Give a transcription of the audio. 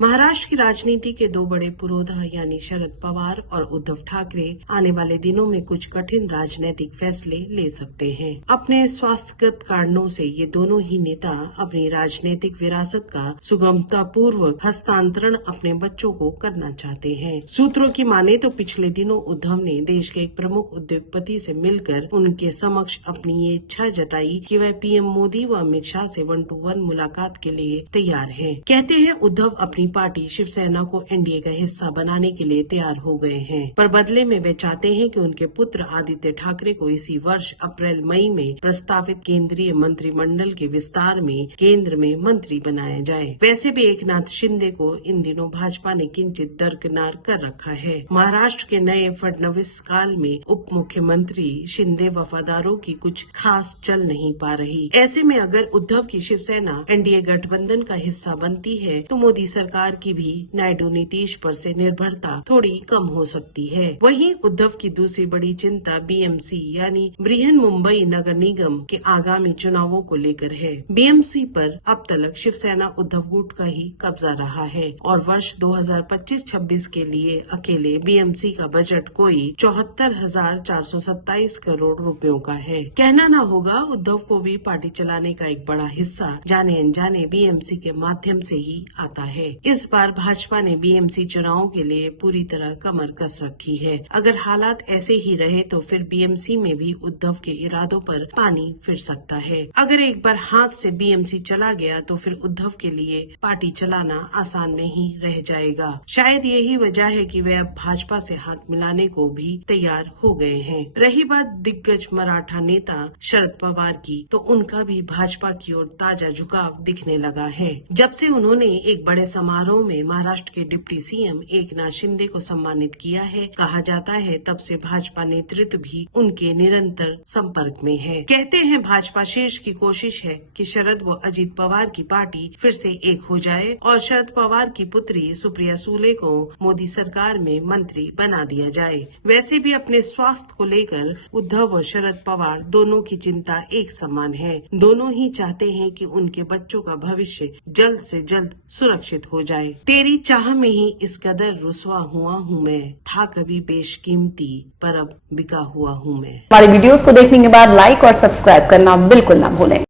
महाराष्ट्र की राजनीति के दो बड़े पुरोधा यानी शरद पवार और उद्धव ठाकरे आने वाले दिनों में कुछ कठिन राजनीतिक फैसले ले सकते हैं। अपने स्वास्थ्यगत कारणों से ये दोनों ही नेता अपनी राजनीतिक विरासत का सुगमतापूर्वक हस्तांतरण अपने बच्चों को करना चाहते हैं। सूत्रों की माने तो पिछले दिनों उद्धव ने देश के एक प्रमुख उद्योगपति से मिलकर उनके समक्ष अपनी ये इच्छा जताई कि वह पीएम मोदी व अमित शाह से 1-to-1 मुलाकात के लिए तैयार हैं। कहते हैं उद्धव अपनी पार्टी शिवसेना को एनडीए का हिस्सा बनाने के लिए तैयार हो गए हैं, पर बदले में वे चाहते हैं कि उनके पुत्र आदित्य ठाकरे को इसी वर्ष अप्रैल-मई में प्रस्तावित केंद्रीय मंत्रिमंडल के विस्तार में केंद्र में मंत्री बनाया जाए। वैसे भी एकनाथ शिंदे को इन दिनों भाजपा ने किंचित दरकिनार कर रखा है। महाराष्ट्र के नए फडणवीस काल में उप मुख्यमंत्री शिंदे वफादारों की कुछ खास चल नहीं पा रही। ऐसे में अगर उद्धव की शिवसेना एनडीए गठबंधन का हिस्सा बनती है तो मोदी सरकार की भी नायडू नीतीश पर से निर्भरता थोड़ी कम हो सकती है। वहीं उद्धव की दूसरी बड़ी चिंता बीएमसी यानी बृहन मुंबई नगर निगम के आगामी चुनावों को लेकर है। बीएमसी पर अब तक शिवसेना उद्धव गुट का ही कब्जा रहा है और वर्ष 2025-26 के लिए अकेले बीएमसी का बजट कोई 74,427 करोड़ रुपयों का है। कहना न होगा उद्धव को भी पार्टी चलाने का एक बड़ा हिस्सा जाने अनजाने बीएमसी के माध्यम से ही आता है। इस बार भाजपा ने बीएमसी चुनावों के लिए पूरी तरह कमर कस रखी है। अगर हालात ऐसे ही रहे तो फिर बीएमसी में भी उद्धव के इरादों पर पानी फिर सकता है। अगर एक बार हाथ से बीएमसी चला गया तो फिर उद्धव के लिए पार्टी चलाना आसान नहीं रह जाएगा। शायद यही वजह है कि वे अब भाजपा से हाथ मिलाने को भी तैयार हो गए हैं। रही बात दिग्गज मराठा नेता शरद पवार की, तो उनका भी भाजपा की ओर ताजा झुकाव दिखने लगा है। जब से उन्होंने एक बड़े समारोह में महाराष्ट्र के डिप्टी सीएम एकनाथ शिंदे को सम्मानित किया है, कहा जाता है तब से भाजपा नेतृत्व भी उनके निरंतर संपर्क में है। कहते हैं भाजपा शीर्ष की कोशिश है कि शरद व अजित पवार की पार्टी फिर से एक हो जाए और शरद पवार की पुत्री सुप्रिया सुले को मोदी सरकार में मंत्री बना दिया जाए। वैसे भी अपने स्वास्थ्य को लेकर उद्धव व शरद पवार दोनों की चिंता एक समान है। दोनों ही चाहते हैं कि उनके बच्चों का भविष्य जल्द से जल्द सुरक्षित हो जाए। तेरी चाह में ही इस कदर रुसवा हुआ हूँ मैं, था कभी बेशकीमती पर अब बिका हुआ हूँ मैं। हमारे वीडियोस को देखने के बाद लाइक और सब्सक्राइब करना बिल्कुल ना भूलें।